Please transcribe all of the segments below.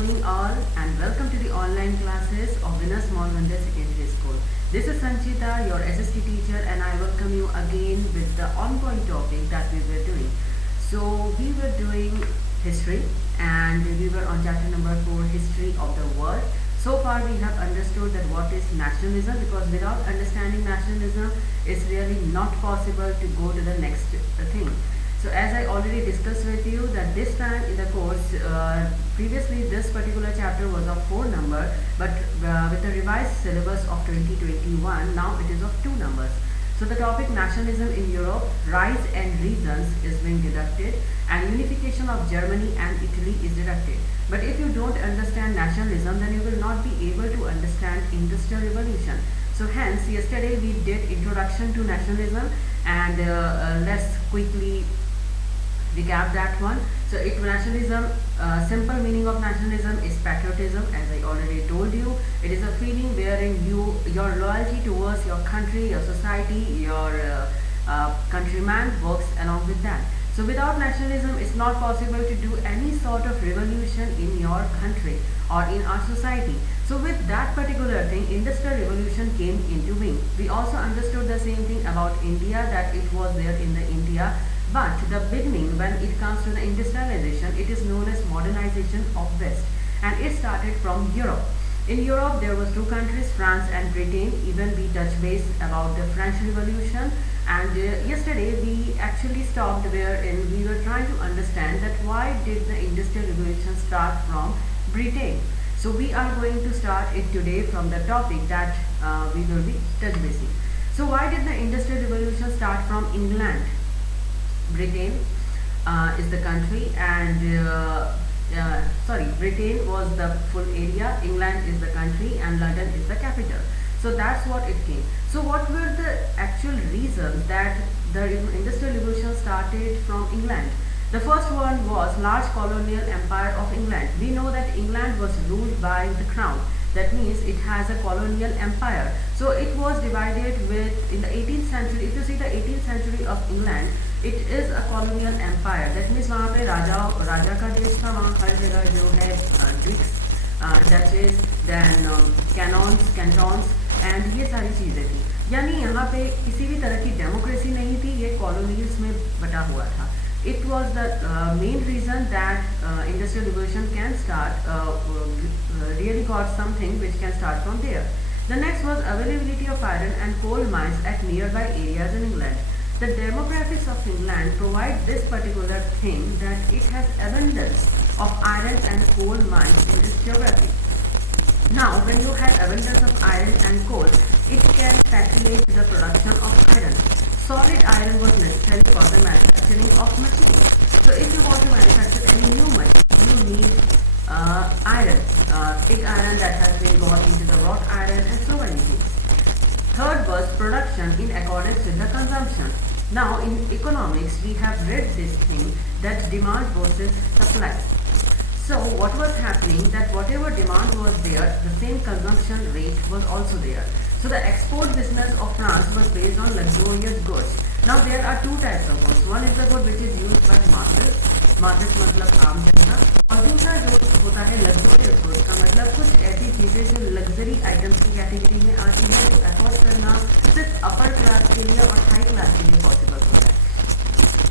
morning all and welcome to the online classes of Winner Small Wonder Secondary School. This is Sanchita, your SST teacher, and I welcome you again with the ongoing topic that we were doing. So we were doing history and we were on chapter number 4, history of the world. So far we have understood that what is nationalism, because without understanding nationalism it's really not possible to go to the next thing. So as I already discussed with you that this time in the course, previously this particular chapter was of 4 number, but with the revised syllabus of 2021, now it is of 2 numbers. So the topic nationalism in Europe, rise and reasons is being deducted, and unification of Germany and Italy is deducted. But if you don't understand nationalism, then you will not be able to understand industrial revolution. So hence yesterday we did introduction to nationalism, and let's quickly recap that one. So nationalism, simple meaning of nationalism is patriotism, as I already told you. It is a feeling wherein your loyalty towards your country, your society, your countryman works along with that. So without nationalism it's not possible to do any sort of revolution in your country or in our society. So with that particular thing, industrial revolution came into being. We also understood the same thing about India, that it was there in the India. But the beginning, when it comes to the industrialization, it is known as modernization of West, and it started from Europe. In Europe, there was 2 countries, France and Britain. Even we touched base about the French Revolution, and yesterday we actually stopped wherein we were trying to understand that why did the industrial revolution start from Britain. So we are going to start it today from the topic that we will be touch basing. So why did the industrial revolution start from England? Britain is the country, and Britain was the full area, England is the country, and London is the capital. So that's what it came. So what were the actual reasons that the industrial revolution started from England? The first one was large colonial empire of England. We know that England was ruled by the crown. That means it has a colonial empire. So it was divided with, in the 18th century, if you see the 18th century of England, it is a colonial empire. That means वहाँ पे राजा का देश था, वहाँ हर जगह जो है dukes, duchess, then cantons and ये सारी चीज़ें थी. यानी यहाँ पे किसी भी तरह की डेमोक्रेसी नहीं थी, ये कॉलोनीज में बटा हुआ था. It was the main reason that industrial revolution can start, really got something which can start from there. The next was availability of iron and coal mines at nearby areas in England. The demographics of England provide this particular thing, that it has abundance of iron and coal mines in its geography. Now, when you have abundance of iron and coal, it can facilitate the production of iron. Solid iron was necessary for the manufacturing of machines. So if you want to manufacture any new machine, you need iron, pig iron that has been got into the wrought iron, and so many things. Third was production in accordance with the consumption. Now in economics we have read this thing, that demand versus supply. So what was happening, that whatever demand was there, the same consumption rate was also there. So the export business of France was based on luxurious goods. Now there are 2 types of goods. One is the good which is used by masses मतलब आम जनता, और दूसरा जो होता है luxurious goods का मतलब कुछ ऐसी चीज़ें जो लग्जरी आइटम्स की कैटेगरी में आती है, जो अफोर्ड करना सिर्फ अपर क्लास के लिए और हाई क्लास के लिए पॉसिबल होता है.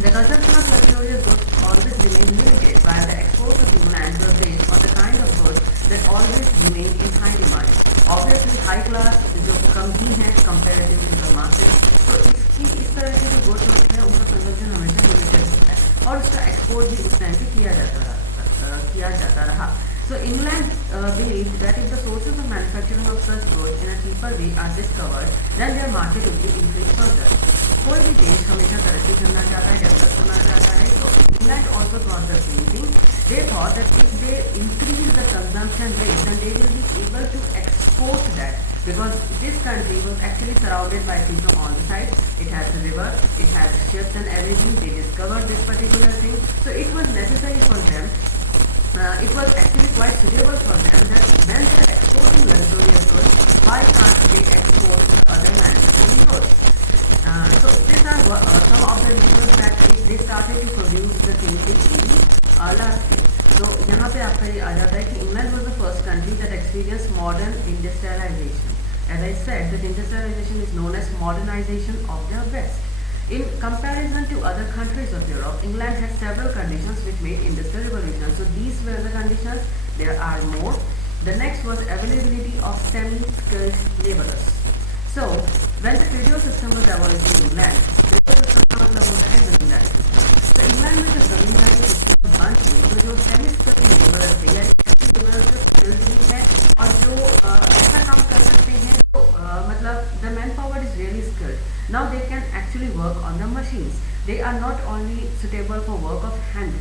The consumption of luxurious goods always remained limited, while the export of England were based on the kind of goods that always remain in high demand. Obviously high class जो कम ही है comparative to the masses, तो इसकी इस तरह के जो goods होते हैं उनका consumption हमेशा limited होता है, और उसका export भी उस टाइम पे किया जाता रहा. So England believed that if the sources of manufacturing of such goods in a cheaper way are discovered, then their market will be increased further. कोई भी देश हमेशा तरक्की करना चाहता है, डेवलप होना चाहता है, तो England also thought the same thing. They thought that if they increase the consumption rate, then they will be able to export that, because this country was actually surrounded by sea from all the sides. It has a river, it has ships and everything. They discovered this particular thing, so it was necessary for them. It was actually quite suitable for them that when they are exporting luxurious goods, why can't they export other manufacturing goods? So these are some of the reasons that if they started to produce the same thing in large scale. So यहाँ पे आपका ये आ जाता है कि England was the first country that experienced modern industrialization. As I said, that industrialization is known as modernization of the West. In comparison to other countries of Europe, England had several conditions which made industrial revolution. So these were the conditions. There are more. The next was availability of semi-skilled laborers. So when the feudal system was abolished in England, feudal system का मतलब होता है जमींदारी system. तो England में जो जमींदारी system बंद हुई, तो जो सेमी स्किल्ड लेबरर्स थे या ऐसे लेबरर्स जो स्किल्ड भी हैं और जो ऐसा काम कर सकते हैं तो मतलब the manpower is really skilled. Now they can actually work on the machines. They are not only suitable for work of hand.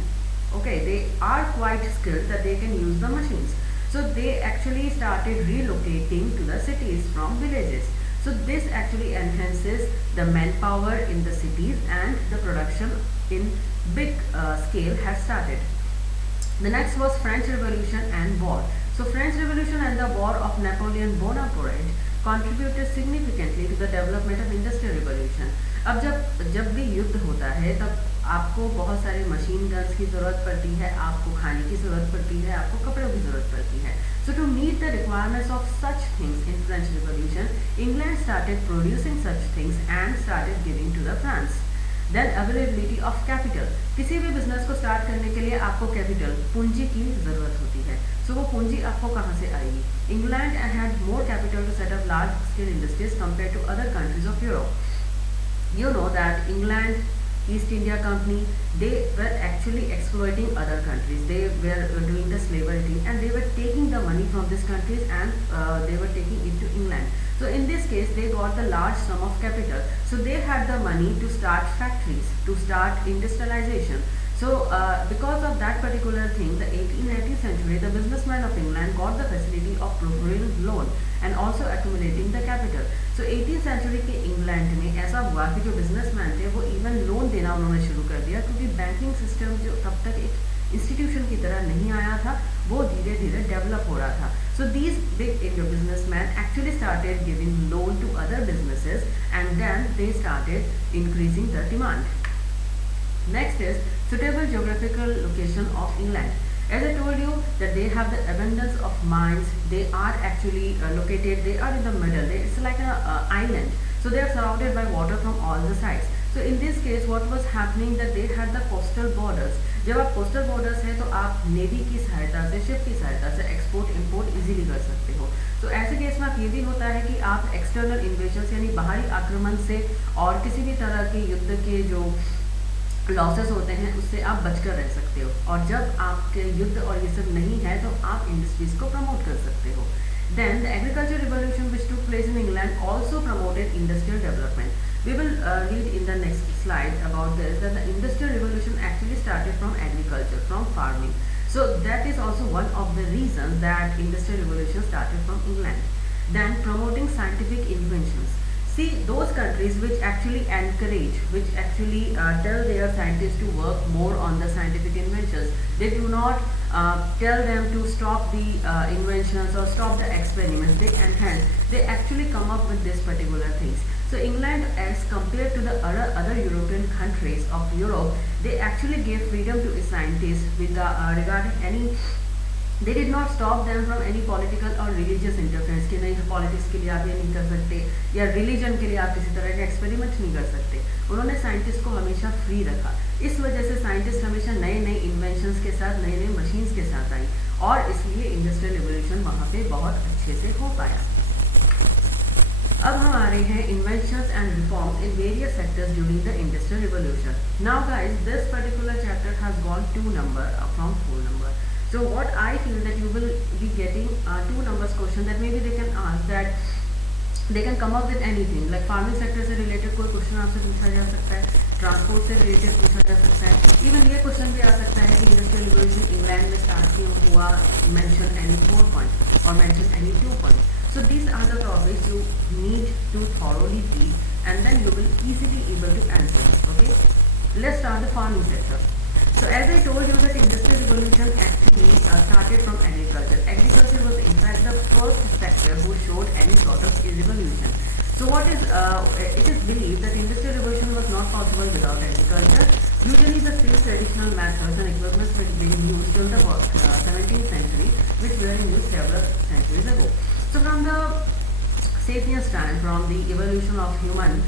Okay, they are quite skilled that they can use the machines. So they actually started relocating to the cities from villages. So this actually enhances the manpower in the cities and the production in big scale has started. The next was French Revolution and War. So French Revolution and the War of Napoleon Bonaparte contributed significantly to the development of Industrial Revolution. अब जब भी युद्ध होता है तब आपको बहुत सारे मशीन गन्स की ज़रूरत पड़ती है, आपको खाने की ज़रूरत पड़ती है, आपको कपड़ों की ज़रूरत पड़ती है. So to meet the requirements of such things in French Revolution, England started producing such things and started giving to the France. Then availability of capital. किसी भी बिजनेस को स्टार्ट करने के लिए आपको कैपिटल पूंजी की ज़रूरत होती है. So वो पूंजी आपको कहाँ से आएगी? England had more capital to set up large scale industries compared to other countries of Europe. You know that England, East India Company, they were actually exploiting other countries. They were doing the slavery and they were taking the money from these countries and they were taking it to England. So in this case, they got the large sum of capital. So they had the money to start factories, to start industrialization. So because of that particular thing, the 18th century, the businessmen of England got the facility of procuring loan and also accumulating the capital. So 18th century के England में ऐसा हुआ कि जो businessman थे वो even loan देना उन्होंने शुरू कर दिया क्योंकि बैंकिंग सिस्टम जो तब तक एक इंस्टीट्यूशन की तरह नहीं आया था वो धीरे धीरे डेवलप हो रहा था. So these big businessmen actually started giving loan to other businesses and then they started increasing the demand. Next is suitable geographical location of England. As I told you that they have the abundance of mines. They are actually located. They are in the middle. It's like an island. So they are surrounded by water from all the sides. So in this case, what was happening that they had the coastal borders. जब आप coastal borders है तो आप navy की सहायता से, ship की सहायता से एक्सपोर्ट इंपोर्ट इजीली कर सकते हो. तो ऐसे केस में आप ये भी होता है कि आप एक्सटर्नल इन्वेजन यानी बाहरी आक्रमण से और किसी भी तरह के युद्ध के जो लॉसेस होते हैं उससे आप बचकर रह सकते हो. और जब आपके युद्ध और ये सब नहीं है तो आप इंडस्ट्रीज को प्रमोट कर सकते हो. Then the agricultural revolution which took place in England also promoted industrial development. We will read in the next slide about this that the industrial revolution actually started from agriculture, from farming. So that is also one of the reasons that industrial revolution started from England. Then promoting scientific inventions. See, those countries which actually encourage, which actually tell their scientists to work more on the scientific inventions. They do not tell them to stop the inventions or stop the experiments. They enhance. They actually come up with these particular things. So England, as compared to the other European countries of Europe, they actually gave freedom to its scientists with regarding any. They did not stop them from any political or religious interference कि नहीं politics के लिए आप ये नहीं कर सकते या रिलीजन के लिए आप किसी तरह के एक्सपेरिमेंट नहीं कर सकते. उन्होंने साइंटिस्ट को हमेशा फ्री रखा. इस वजह से साइंटिस्ट हमेशा नए नए इन्वेंशंस के साथ नए नए मशीन्स के साथ आई और इसलिए इंडस्ट्रियल रिवोल्यूशन वहाँ पे बहुत अच्छे से हो पाया. अब हम आ रहे हैं inventions and reforms in various sectors during the industrial revolution. Now guys, this particular chapter has gone 2 number from 4 number. So what I feel that you will be getting 2 numbers question that maybe they can ask that they can come up with anything like farming sector से related कोई question आपसे पूछा जा सकता है, transport से related पूछा जा सकता है. इवन ये क्वेश्चन भी आ सकता है कि इंडस्ट्रियल रिवोल्यूशन इंग्लैंड में स्टार्ट क्यों हुआ, मेंशन एनी 4 points और mention any 2 points. So these are the topics you need to thoroughly read and then you will easily able to answer. Okay, let's start the farming sector. So as I told you that industrial revolution actually started from agriculture. Agriculture was in fact the first sector who showed any sort of revolution. So what is it is believed that industrial revolution was not possible without agriculture. Usually the still traditional methods and equipments which been used till the 17th century, which were in use several centuries ago. So from the sapiens time, from the evolution of human,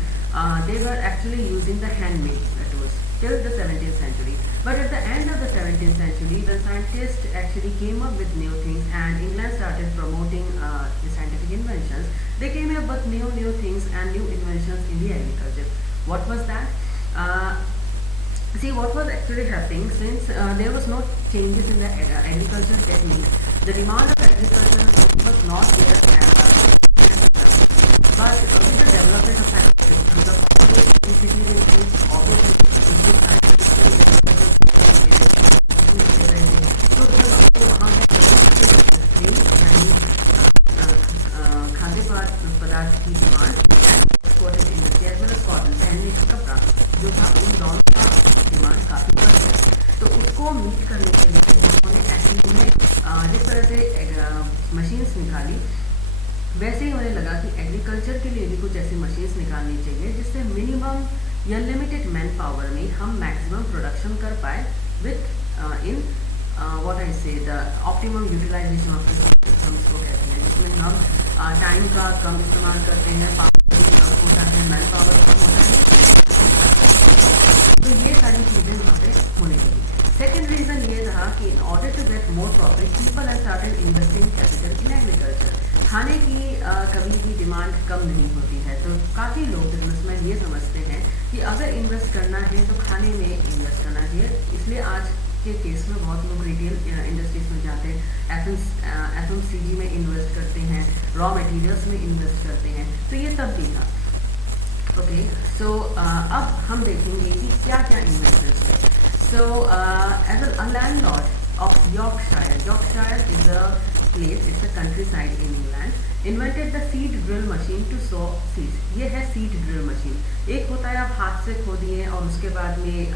they were actually using the handmade tools till the 17th century. But at the end of the 17th century, the scientists actually came up with new things, and England started promoting the scientific inventions. They came up with new things and new inventions in the agriculture. What was that? See, what was actually happening, since there was no changes in the agricultural techniques, the demand of agriculture was not there, but with the development of factories, the population in cities increased, obviously increased agriculture, so वहाँ खाद्य पदार्थ की demand and exported industry as well as cotton, पहनने का कपड़ा जो था, उन दोनों का डिमांड काफ़ी बढ़ गया। तो उसको मीट करने के लिए उन्होंने एक्चुअली में जिस तरह से मशीन्स निकाली, वैसे ही उन्हें लगा कि एग्रीकल्चर के लिए भी कुछ ऐसी मशीन्स निकालनी चाहिए जिससे मिनिमम या लिमिटेड मैन पावर में हम मैक्सिमम प्रोडक्शन कर पाए with in what I say the optimum utilization of resources, हम इसको कहते हैं, जिसमें हम टाइम का कम इस्तेमाल करते हैं, पावर भी कम होता है, मैन पावर कम होता है। तो ये सारी चीज़ें वहाँ पे होने लगी। सेकेंड रीज़न ये रहा कि in order to get more profit, people have started investing capital in agriculture. खाने की कभी भी डिमांड कम नहीं होती है, तो काफ़ी लोग बिजनेसमैन ये समझते हैं कि अगर इन्वेस्ट करना है तो खाने में इन्वेस्ट करना चाहिए। इसलिए आज के केस में बहुत लोग रिटेल इंडस्ट्रीज में जाते हैं, FMCG में इन्वेस्ट करते हैं, रॉ मटेरियल्स में इन्वेस्ट करते हैं। तो ये तब भी था। ओके, सो अब हम देखेंगे कि क्या क्या इन्वेस्टमेंट्स है। So as a landlord of Yorkshire is a place, it's a countryside in England, invented the seed drill machine to sow seeds. ये है seed drill machine। एक होता है आप हाथ से खोदिए और उसके बाद में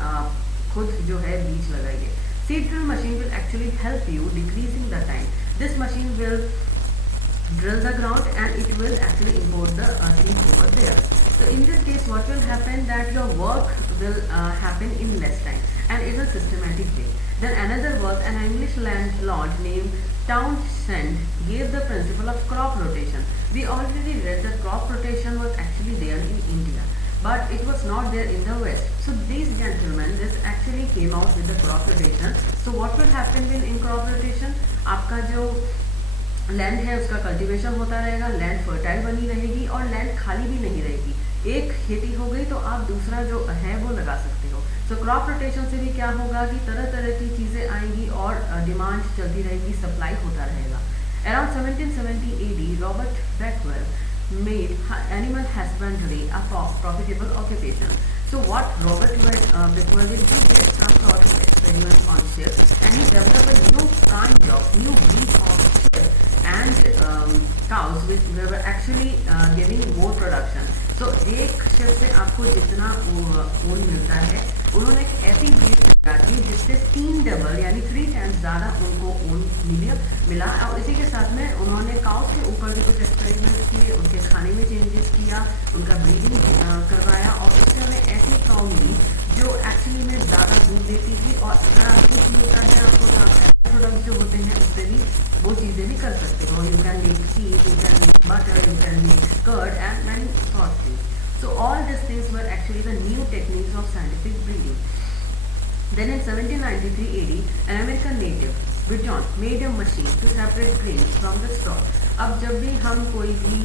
खुद जो है बीज लगाइए। Seed drill machine will actually help you decreasing the time. This machine will drill the ground and it will actually import the seeds over there. So in this case, what will happen, that your work will happen in less time and in a systematic way. Then another was an English landlord named Townshend gave the principle of crop rotation. We already read that crop rotation was actually there in India, but it was not there in the West. So these gentlemen, this actually came out with the crop rotation. So what will happen in crop rotation? आपका जो land है उसका cultivation होता रहेगा, land fertile बनी रहेगी और land खाली भी नहीं रहेगी। एक खेती हो गई तो आप दूसरा जो है वो लगा सकते हो। सो क्रॉप रोटेशन से भी क्या होगा कि तरह तरह की चीज़ें आएंगी और डिमांड चलती रहेगी, सप्लाई होता रहेगा। Around 1770 AD, Robert Bakewell made animal husbandry a profitable occupation. So what Robert Beckwith did, he did some sort of experiment on sheep and he developed a new kind of, new breed of sheep and cows which were actually giving more production. So एक sheep से आपको जितना ऊन मिलता है, उन्होंने एक ऐसी ब्रीड तैयार की जिससे 3 डबल यानी 3 टाइम्स ज़्यादा उनको ऊन मिला। और इसी के साथ में उन्होंने काउस के ऊपर भी कुछ एक्सपेरिमेंट्स किए, उनके खाने में चेंजेस किया, उनका ब्रीडिंग करवाया और उससे हमें ऐसी काउ मिली जो एक्चुअली में ज़्यादा दूध देती थी। और अगर आपको कुछ मिलता है आपको तो आप ऐसे प्रोडक्ट्स जो होते हैं उससे भी वो चीज़ें भी कर सकते हो। You can make cheese, you can make butter, you can make curd and many sort things. So all these things were actually the new techniques of scientific breeding. Then in 1793 AD, an American native, Biton, made a machine to separate grains from the straw. अब जब भी हम कोई भी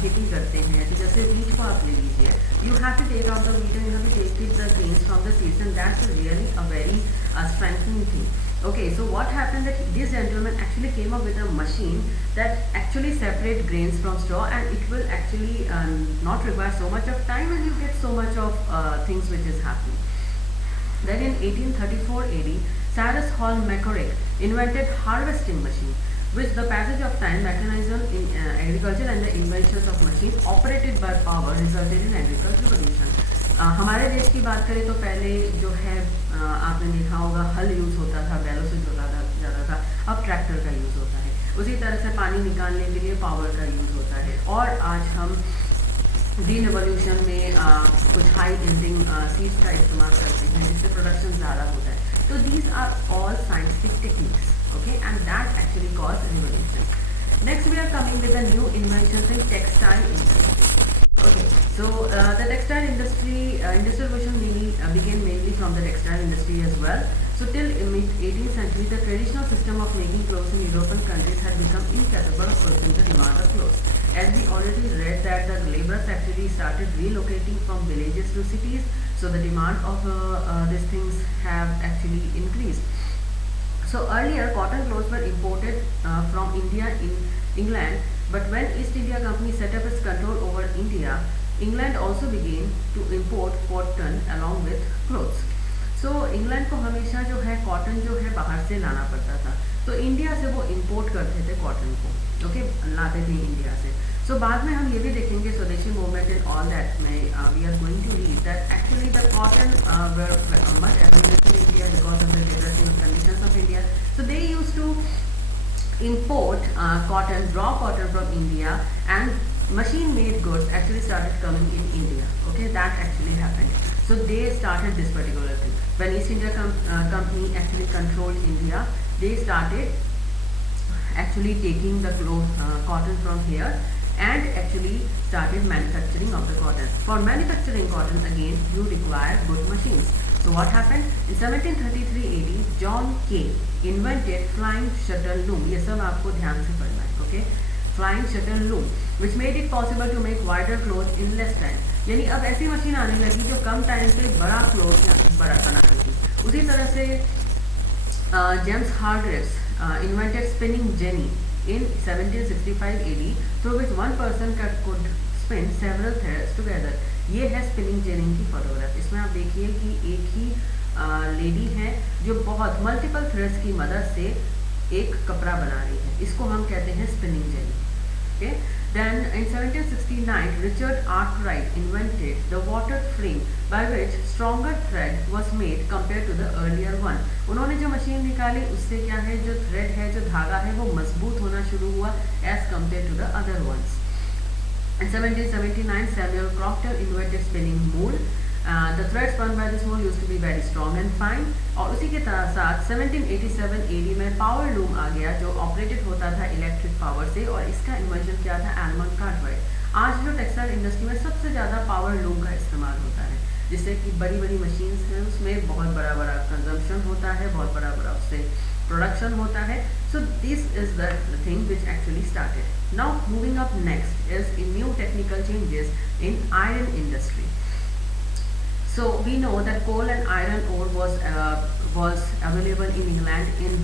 खेती करते हैं तो जैसे wheat को आप ले लीजिए, you have to take out the wheat and you have to take the grains from the seeds, and that's really a very strengthening thing. Okay, so what happened that this gentleman actually came up with a machine that actually separate grains from straw, and it will actually not require so much of time and you get so much of things which is happening. Then in 1834 AD, Cyrus Hall McCormick invented harvesting machine, which the passage of time, mechanism in agriculture and the inventions of machines operated by power resulted in agricultural revolution. हमारे देश की बात करें तो पहले जो है आपने देखा होगा हल यूज़ होता था, बैलों से जोता जाता था, अब ट्रैक्टर का यूज़ होता है। उसी तरह से पानी निकालने के लिए पावर का यूज़ होता है। और आज हम ग्रीन रेवोल्यूशन में कुछ हाई यील्डिंग सीड्स का इस्तेमाल करते हैं जिससे प्रोडक्शन ज़्यादा होता है। So these are all scientific techniques, okay, and that actually caused revolution. Next we are coming with the new inventions in textile industry. Okay, so the textile industry, industrial revolution began mainly from the textile industry as well. So till mid 18th century, the traditional system of making clothes in European countries had become incapable of fulfilling the demand of clothes. As we already read that the laborers actually started relocating from villages to cities, so the demand of these things have actually increased. So earlier cotton clothes were imported from India in England, but when East India Company set up its control over India, England also began to import cotton along with clothes. So England को हमेशा जो है cotton जो है बाहर से लाना पड़ता था, तो इंडिया से वो इंपोर्ट करते थे कॉटन को, ओके, लाते थे इंडिया से. सो बाद में हम ये भी देखेंगे Swadeshi movement and all that में we are going to read that actually the cotton were much available in India because of the developing conditions of India. So they used to import cotton, raw cotton from India, and machine-made goods actually started coming in India. Okay, that actually happened. So they started this particular thing. When East India Company actually controlled India, they started actually taking the cotton from here and actually started manufacturing of the cotton. For manufacturing cotton, again, you require good machines. So what happened? In 1733 AD, John Kay invented flying shuttle loom. ये सब आपको ध्यान से पढ़ना है, okay? Flying shuttle loom, which made it possible to make wider clothes in less time. यानी अब ऐसी मशीन आने लगी जो कम टाइम पे बड़ा क्लोथ बड़ा बनाती थी. उसी तरह से James हार्ग्रीव्स invented spinning jenny in 1765 AD, through which one person could spin several threads together. ये है स्पिनिंग जेनी की फोटोग्राफ. इसमें आप देखिए कि एक ही लेडी है जो बहुत मल्टीपल थ्रेड्स की मदद से एक कपड़ा बना रही है. इसको हम कहते हैं spinning jenny. Okay, then in 1769 Richard Arkwright invented the water frame by which stronger thread was made compare to the earlier one. उन्होंने जो मशीन निकाली उससे क्या है, जो थ्रेड है, जो धागा है, वो मजबूत होना शुरू हुआ as compare to the other ones. In 1779, Samuel Crompton invented spinning mold. The thread spun by this mold used to be very strong and fine. और उसी के साथ 1787 AD में पावर लूम आ गया जो ऑपरेटेड होता था इलेक्ट्रिक पावर से, और इसका इन्वेंशन क्या था, एडमंड कार्टराइट. आज जो टेक्सटाइल इंडस्ट्री में सबसे ज़्यादा पावर लूम का इस्तेमाल होता है, जिससे कि बड़ी बड़ी मशीन्स हैं, उसमें बहुत बड़ा बड़ा कंजम्पशन होता है, बहुत बड़ा बड़ा उससे प्रोडक्शन होता है. So this is the thing which actually started. Now moving up next is in new technical changes in iron industry. So we know that coal and iron ore was available in England in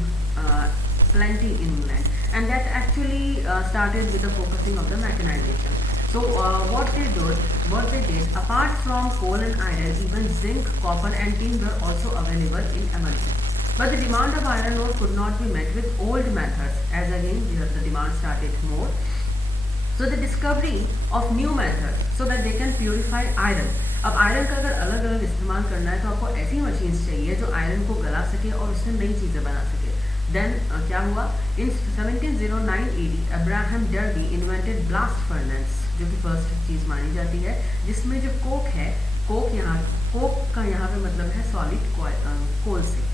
plenty in England, and that actually started with the focusing of the mechanization. So what they did, apart from coal and iron, even zinc, copper and tin were also available in abundance. But the demand of iron ore could not be met with old methods, as again the demand started more. So the discovery of new methods so that they can purify iron. अब iron का अगर अलग अलग इस्तेमाल करना है तो आपको ऐसी मशीन्स चाहिए जो आयरन को गला सके और उससे नई चीज़ें बना सके. देन क्या हुआ, इन 1709 AD Abraham Darby invented blast furnace, जो कि फर्स्ट चीज़ मानी जाती है, जिसमें जो कोक है, कोक का यहाँ पे मतलब है सॉलिड कोल से,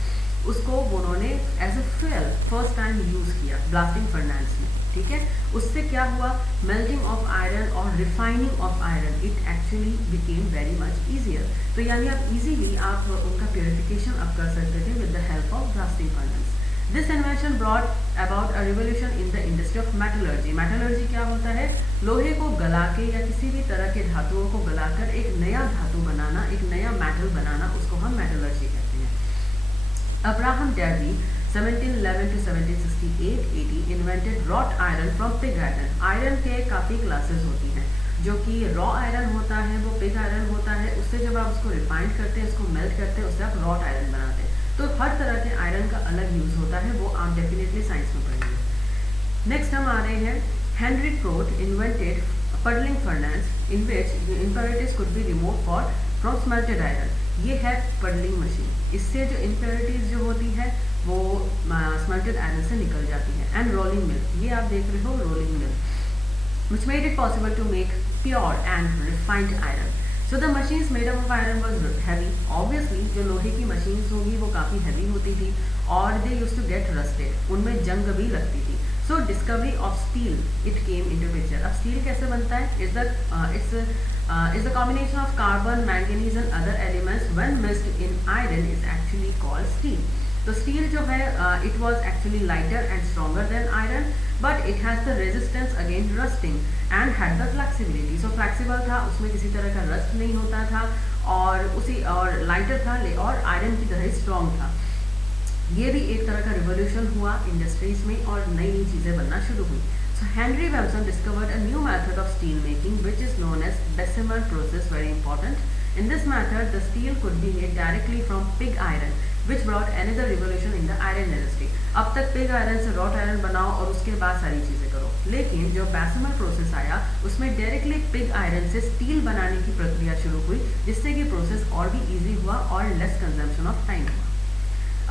उसको उन्होंने as a fuel first time use किया ब्लास्टिंग फर्नेस में. ठीक है, उससे क्या हुआ, मेल्टिंग ऑफ आयरन और refining of iron, it actually became very much easier. तो यानी आप इजीली आप उनका प्योरिफिकेशन अब कर सकते थे with the help of blasting furnace. This invention brought about a revolution in the industry of metallurgy. Metallurgy क्या होता है, लोहे को गला के या किसी भी तरह के धातुओं को गलाकर एक नया धातु बनाना, एक नया मेटल बनाना, उसको हम मेटलर्जी कहते हैं. Abraham Darby 1711 to 1768 AD invented wrought iron from pig iron. Iron के काफ़ी क्लासेस होती हैं, जो कि रॉ आयरन होता है, वो पिग आयरन होता है. उससे जब आप उसको रिफाइंड करते हैं, उसको मेल्ट करते हैं, उससे आप रॉट आयरन बनाते हैं. तो हर तरह के आयरन का अलग यूज़ होता है, वो आप डेफिनेटली साइंस में पढ़ेंगे. नेक्स्ट हम आ रहे हैं, Henry Cort invented puddling furnace in which impurities could be remove from smelted iron. ये है पडलिंग मशीन. इससे जो इम्प्योरिटीज जो होती है वो स्मेल्टेड आयरन से निकल जाती है. एंड रोलिंग मिल, ये आप देख रहे हो rolling mill, which made it possible to make pure and refined iron. So the machines made up of iron was heavy, obviously जो लोहे की मशीन्स होंगी वो काफ़ी हैवी होती थी और they used to get rusted, उनमें जंग भी लगती थी. So discovery of steel it came into picture. अब स्टील कैसे बनता है? Is the combination of carbon, manganese and other elements when mixed in iron is actually called steel. तो स्टील जो है it was actually lighter and stronger than iron, but it has the resistance against rusting and had the flexibility. So flexible था, उसमें किसी तरह का rust नहीं होता था और लाइटर था और आयरन की तरह स्ट्रॉन्ग था. ये भी एक तरह का रिवोल्यूशन हुआ इंडस्ट्रीज में और नई नई चीज़ें बनना शुरू हुई. So Henry Welson discovered a new method of steel making which is known as Bessemer process, very important. In this method the steel could be made directly from pig iron which brought another revolution in the iron industry. अब तक pig iron से wrought iron बनाओ और उसके बाद सारी चीज़ें करो, लेकिन जो बेसिमर प्रोसेस आया उसमें डायरेक्टली पिग आयरन से स्टील बनाने की प्रक्रिया शुरू हुई, जिससे कि प्रोसेस और भी ईजी हुआ और लेस कंजम्पशन ऑफ टाइम हुआ.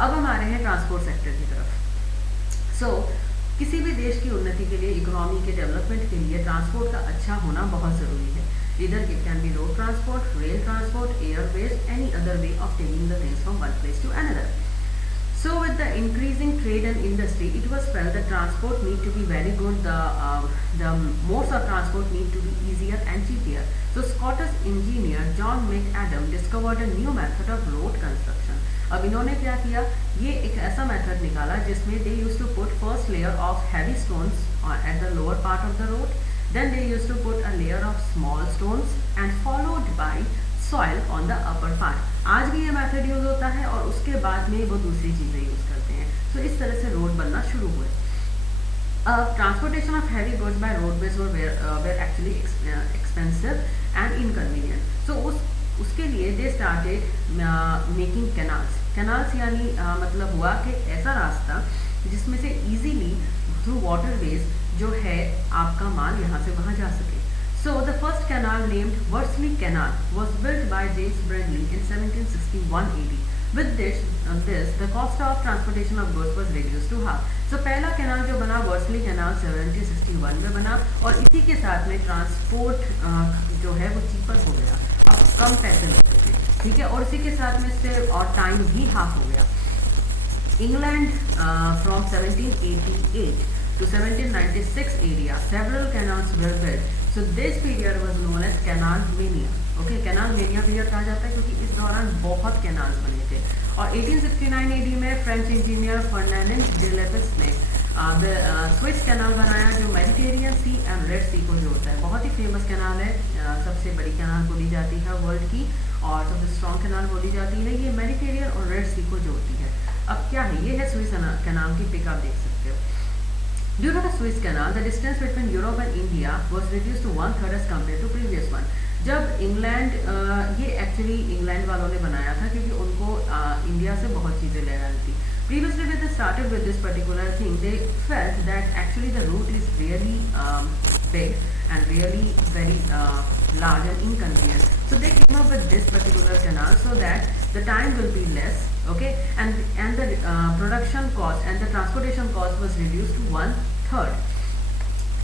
अब हम आ रहे हैं ट्रांसपोर्ट सेक्टर की तरफ. सो किसी भी देश की उन्नति के लिए, इकोनॉमी के डेवलपमेंट के लिए ट्रांसपोर्ट का अच्छा होना बहुत ज़रूरी है. Either it can be road transport, rail transport, airways, any other way of taking the things from one place to another. So with the increasing trade and industry, it was felt that transport need to be very good. The modes of transport need to be easier and cheaper. So Scottish engineer John McAdam discovered a new method of road construction. अब इन्होंने क्या किया? ये एक ऐसा method निकाला जिसमें they used to put first layer of heavy stones at the lower part of the road. Then they used to put a layer of small stones and followed by soil on the upper part. आज भी ये method use होता है और उसके बाद में वो दूसरी चीज़ें यूज करते हैं. तो इस तरह से रोड बनना शुरू हुए. Transportation of heavy goods by roadways were actually expensive and inconvenient. So उसके लिए they started making canals. Canals यानी मतलब हुआ कि ऐसा रास्ता जिसमें से इजीली थ्रू वाटरवेज जो है आपका माल यहाँ से वहाँ जा सके. So the first canal named Worsley Canal was built by James Bradley in 1761 AD. With this, the cost of transportation of goods was reduced to half. So पहला कैनाल जो बना वर्सली कैनाल 1761 में बना और इसी के साथ में ट्रांसपोर्ट जो है वो चीपर हो गया. अब कम पैसे लगते थे, ठीक है, और इसी के साथ में से और टाइम भी हाफ हो गया. England from 1788 to 1796 area, several canals were built. So this period was known as Canal Mania. Okay, Canal Mania period कहा जाता है क्योंकि इस दौरान बहुत कैनाल्स बने थे. और 1869 AD में French engineer Ferdinand de Lesseps ने स्विस कैनाल बनाया जो Mediterranean Sea and Red Sea को जोड़ता है. बहुत ही फेमस कैनाल है, सबसे बड़ी कैनाल बोली जाती है वर्ल्ड की और सबसे स्ट्रॉन्ग कैनाल बोली जाती है. ये मेडिटेरियन और रेड सी को जोड़ती है. अब क्या है, ये है स्विस कैनाल की पिक, आप देख सकते हो. Due to the Suez Canal, the distance between Europe and India was reduced to 1/3 as compared to previous one. जब इंग्लैंड ये एक्चुअली इंग्लैंड वालों ने बनाया था क्योंकि उनको इंडिया से बहुत चीज़ें ले आनी थी. Previously when they started with this particular thing, they felt that actually the route is really big and really very large and inconvenient. So they came up with this particular canal so that the time will be less. Okay, and the production cost and the transportation cost was reduced to 1/3.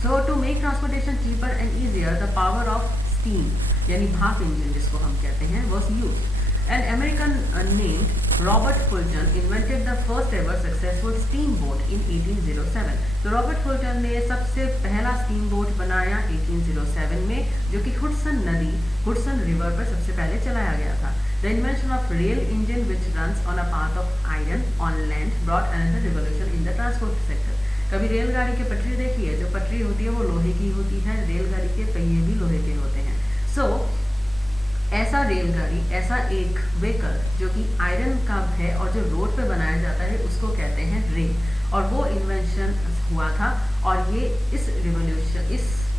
So to make transportation cheaper and easier, the power of steam यानी भाप engine जिसको हम कहते हैं was used. An American named Robert Fulton invented the first ever successful steamboat in 1807. तो Robert Fulton ने सबसे पहला स्टीम बोट बनाया 1807 में, जो कि हुडसन रिवर पर सबसे पहले चलाया गया था. The invention of rail engine which runs on a path of iron on land brought another revolution in the transport sector. कभी रेलगाड़ी की पटरी देखी है? जो पटरी होती है वो लोहे की होती है, रेलगाड़ी के पहिए भी लोहे के होते हैं. सो ऐसा रेलगाड़ी, ऐसा एक व्हीकल जो कि आयरन का है और जो रोड पे बनाया जाता है उसको कहते हैं रेल. और वो इन्वेंशन हुआ था और ये इस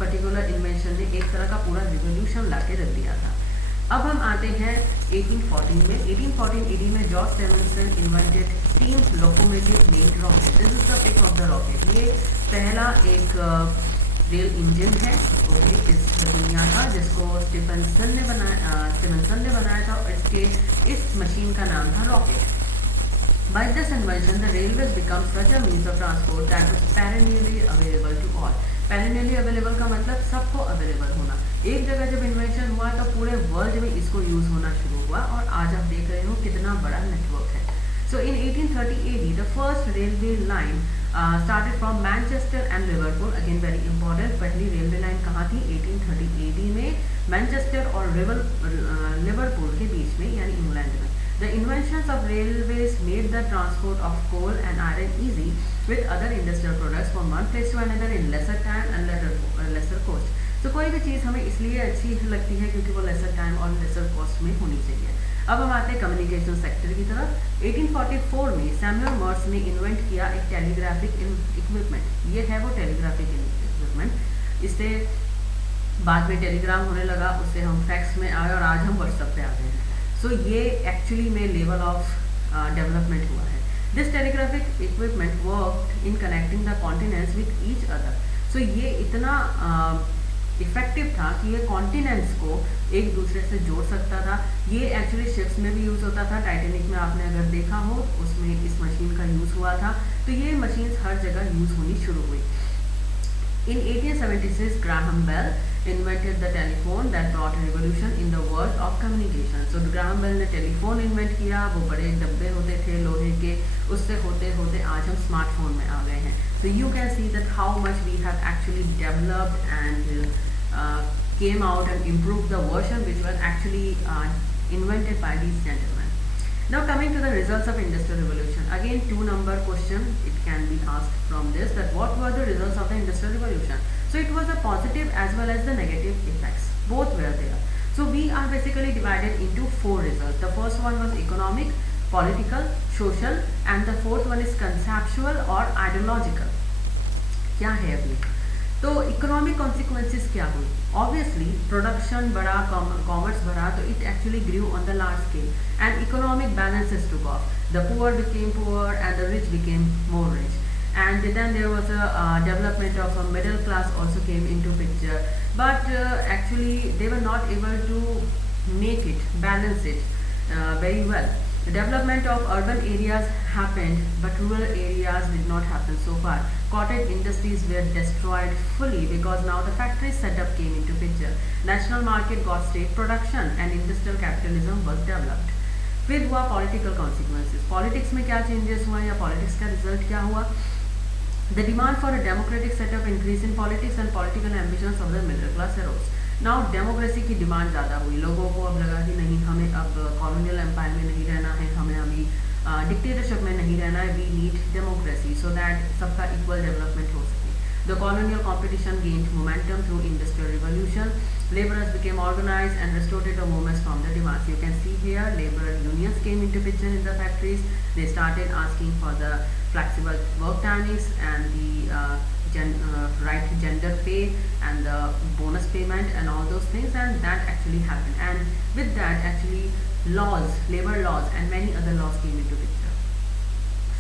पर्टिकुलर इन्वेंशन ने एक तरह का पूरा रिवोल्यूशन ला के रख दिया था. अब हम आते हैं 1814 में. 1814 AD में George Stephenson invented steam locomotive named Rocket. This is the pic of the rocket. ये पहला एक रेल इंजन है ओके इस दुनिया का जिसको स्टीफनसन ने बनाया था और इस मशीन का नाम था rocket. By this invention, the railways become such a means of transport that was perennially available to all. Perennially available का मतलब सबको अवेलेबल होना। एक जगह जब इन्वेंशन हुआ तो पूरे वर्ल्ड में इसको यूज़ होना शुरू हुआ और आज आप देख रहे हो कितना बड़ा नेटवर्क है। सो इन 1830 AD the first railway line started from Manchester and Liverpool, again very important। पहली रेलवे लाइन कहाँ थी? 1830 AD में मैनचेस्टर और लिवरपूल के बीच में, यानी इंग्लैंड में। The inventions of railways made the transport of coal and iron easy with other industrial products from one place to another in lesser time and lesser cost। तो कोई भी चीज़ हमें इसलिए अच्छी लगती है क्योंकि वो लेसर टाइम और लेसर कॉस्ट में होनी चाहिए। अब हम आते हैं कम्युनिकेशन सेक्टर की तरफ। 1844 में सैमुअल मॉर्स ने इन्वेंट किया एक टेलीग्राफिक इक्विपमेंट। ये है वो टेलीग्राफिक इक्विपमेंट। इससे बाद में टेलीग्राम होने लगा, उससे हम फैक्स में आए और आज हम व्हाट्सएप पे आ गए हैं। सो ये एक्चुअली में लेवल ऑफ डेवलपमेंट हुआ है। This telegraphic equipment worked in connecting the continents with each other. So ये इतना इफेक्टिव था कि ये कॉन्टिनेंट्स को एक दूसरे से जोड़ सकता था। ये एक्चुअली शिप्स में भी यूज़ होता था। टाइटेनिक में आपने अगर देखा हो उसमें इस मशीन का यूज़ हुआ था। तो ये मशीन्स हर जगह यूज़ होनी शुरू हुई। In 1876, Graham Bell invented the telephone that brought a revolution in the world of communication. So Graham Bell ने टेलीफोन इन्वेंट किया। वो बड़े डब्बे होते थे लोहे के, उससे होते होते आज हम स्मार्टफोन में आ गए हैं। So you can see that how much we have actually developed and came out and improved the version which was actually invented by these gentlemen. Now coming to the results of industrial revolution, again 2-number question it can be asked from this, that what were the results of the industrial revolution? So it was a positive as well as the negative effects, both were there. So we are basically divided into 4 results. The first one was economic, political, social, and the fourth one is conceptual or ideological. क्या है अभी? तो economic consequences क्या हुई? Obviously production बढ़ा, commerce बढ़ा, तो it actually grew on the large scale and economic balances took off. The poor became poor and the rich became more rich, and then there was a development of a middle class also came into picture, but actually they were not able to make it, balance it very well. The development of urban areas happened, but rural areas did not happen so far. Cottage industries were destroyed fully because now the factory setup came into picture. National market got state production and industrial capitalism was developed. फिर हुआ political consequences. Politics में क्या changes हुआ या politics का result क्या हुआ? The demand for a democratic setup increased in politics and political ambitions of the middle class arose. Now democracy की डिमांड ज़्यादा हुई। लोगों को अब लगा कि नहीं, हमें अब कॉलोनियल एम्पायर में नहीं रहना है, हमें अभी डिक्टेटरशिप में नहीं रहना है। We need democracy so that सबका इक्वल डेवलपमेंट हो सके। The colonial competition gained momentum through industrial revolution. Laborers became organized and restored the movements from the demands. You can see here labor unions came into picture in the factories. They started asking for the flexible work timings and the right to gender pay and the bonus payment and all those things, and that actually happened. And with that actually laws, labor laws and many other laws came into picture.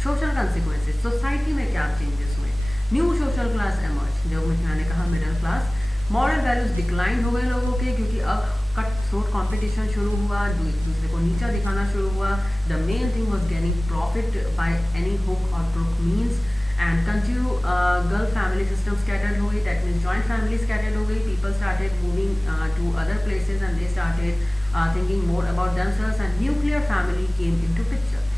Social consequences, society में क्या changes हुए? New social class emerged, जो मैंने कहा middle class। Moral values decline हो गए लोगों के, क्योंकि अब कट थ्रोट कंपटीशन शुरू हुआ, एक दूसरे को नीचा दिखाना शुरू हुआ। The main thing was gaining profit by any hook और crook means and conjugal family system scattered हो गई, that means joint family scattered हो गई। People started moving to other places and they started thinking more about themselves and nuclear family came into picture.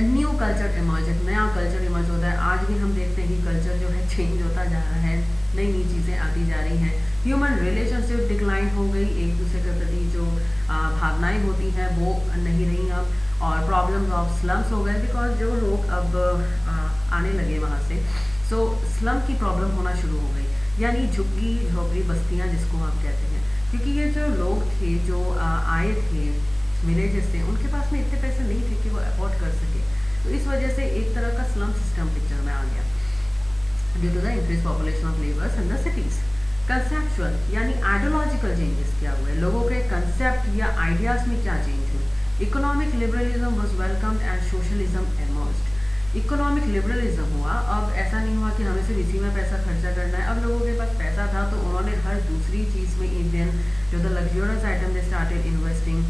New culture emerge, एक नया culture emerge होता है। आज भी हम देखते हैं कि कल्चर जो है चेंज होता जा रहा है, नई नई चीज़ें आती जा रही हैं। ह्यूमन रिलेशनशिप डिक्लाइन हो गई, एक दूसरे के प्रति जो भावनाएं होती हैं वो नहीं रही अब, और प्रॉब्लम्स ऑफ स्लम्स हो गए बिकॉज जो लोग अब आने लगे वहाँ से, सो स्लम की प्रॉब्लम होना शुरू हो गई, यानी झुग्गी झोपड़ी बस्तियाँ जिसको आप कहते हैं। क्योंकि ये जो लोग थे जो आए थे विलेजेस से, उनके पास में इतने पैसे नहीं थे कि वो अफोर्ड कर सके, तो इस वजह से एक तरह का स्लम सिस्टम पिक्चर में आ गया due to the increase population of labours in the cities. Conceptual यानी आइडियोलॉजिकल चेंजेस क्या हुए, लोगों के कंसेप्ट या आइडियाज में क्या चेंज हुए। Economic liberalism was welcomed and socialism emerged. Economic liberalism हुआ, अब ऐसा नहीं हुआ कि हमें सिर्फ इसी में पैसा खर्चा करना है। अब लोगों के पास पैसा था तो उन्होंने हर दूसरी चीज़ में, इवन जो the luxurious item they started investing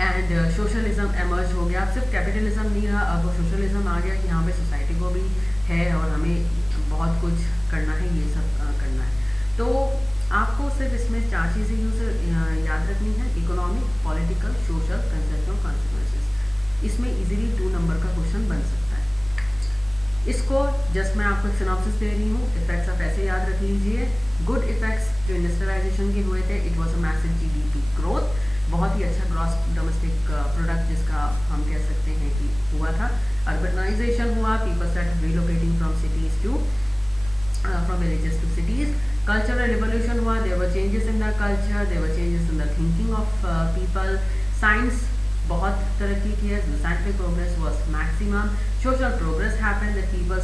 and socialism emerge हो गया। अब सिर्फ कैपिटलिज्म नहीं रहा, अब सोशलिज्म आ गया कि यहाँ पे सोसाइटी को भी है और हमें बहुत कुछ करना है, ये सब करना है। तो आपको सिर्फ इसमें 4 चीज़ें याद रखनी है, इकोनॉमिक, पॉलिटिकल, सोशल, कंसेप्ट और कॉन्सिक्वेंसेस। इसमें इजीली 2 नंबर का क्वेश्चन बन सकता है। इसको जस्ट मैं आपको एक सिनॉप्सिस दे रही हूँ। इफेक्ट्स आप ऐसे याद रख लीजिए। गुड इफेक्ट्स जो इंडस्ट्रियलाइजेशन के हुए थे, it was a massive GDP growth, बहुत ही अच्छा ग्रॉस डोमेस्टिक प्रोडक्ट जिसका हम कह सकते हैं कि हुआ था। अर्बनाइजेशन हुआ, people started relocating from cities to from villages to cities. Cultural revolution हुआ, there were changes in the culture, there were changes in the thinking of people. Science बहुत तरक्की की है, scientific progress was maximum. Social progress happened, the people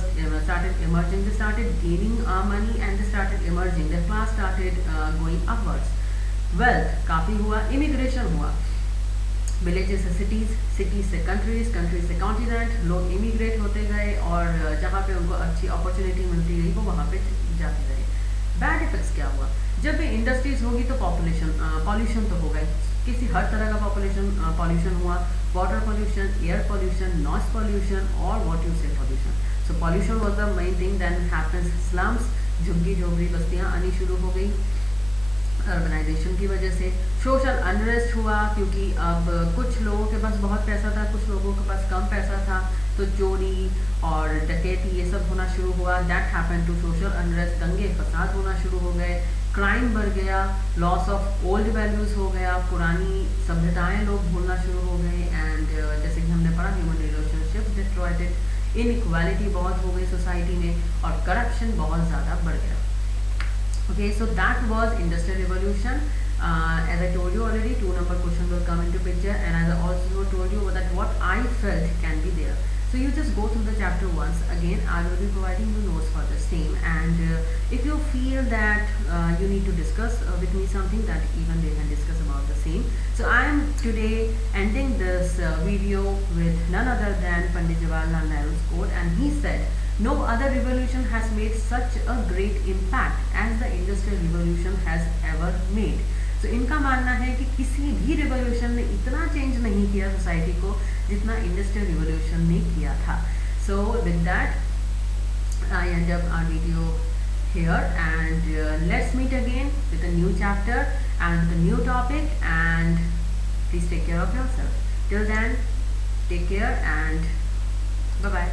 started emerging, they started gaining money and they started emerging, the class started going upwards. Wealth काफ़ी हुआ, immigration हुआ, villages से cities, cities से countries, countries से continent, लोग immigrate होते गए और जहाँ पे उनको अच्छी opportunity मिलती गई वो वहाँ पे जाते गए। Bad effects क्या हुआ, जब भी इंडस्ट्रीज होगी तो पॉल्यूशन तो होगा, किसी हर तरह का पॉल्यूशन हुआ, water pollution, air pollution, noise pollution और what you say pollution. So pollution was the main thing. Then happens slums, झुग्गी झोपड़ी बस्तियाँ आनी शुरू हो गई अर्बनाइजेशन की वजह से। सोशल अनरेस्ट हुआ क्योंकि अब कुछ लोगों के पास बहुत पैसा था, कुछ लोगों के पास कम पैसा था, तो चोरी और डकैती ये सब होना शुरू हुआ। That happen to social unrest, दंगे फसाद होना शुरू हो गए, क्राइम बढ़ गया, लॉस ऑफ ओल्ड वैल्यूज़ हो गया, पुरानी सभ्यताएं लोग भूलना शुरू हो गए। एंड जैसे कि हमने पढ़ा, ह्यूमन रिलेशनशिप डिस्ट्रॉयड, इनइक्वालिटी बहुत हो गई सोसाइटी में और करप्शन बहुत ज़्यादा बढ़ गया। Okay, so that was industrial revolution. As I told you already, 2 number question will come into picture, and as I also told you that what I felt can be there. So you just go through the chapter once again. I will be providing you notes for the same, and if you feel that you need to discuss with me something, that even they can discuss about the same. So I am today ending this video with none other than Pandit Jawaharlal Nehru's quote, and he said, "No other revolution has made such a great impact as the industrial revolution has ever made." So इनका मानना है कि किसी भी revolution ने इतना change नहीं किया सोसाइटी को जितना इंडस्ट्रियल रिवोल्यूशन ने किया था। So with that I end up our video here, and let's meet again with a new chapter and with a new topic, and please take care of yourself. Till then, take care and bye bye.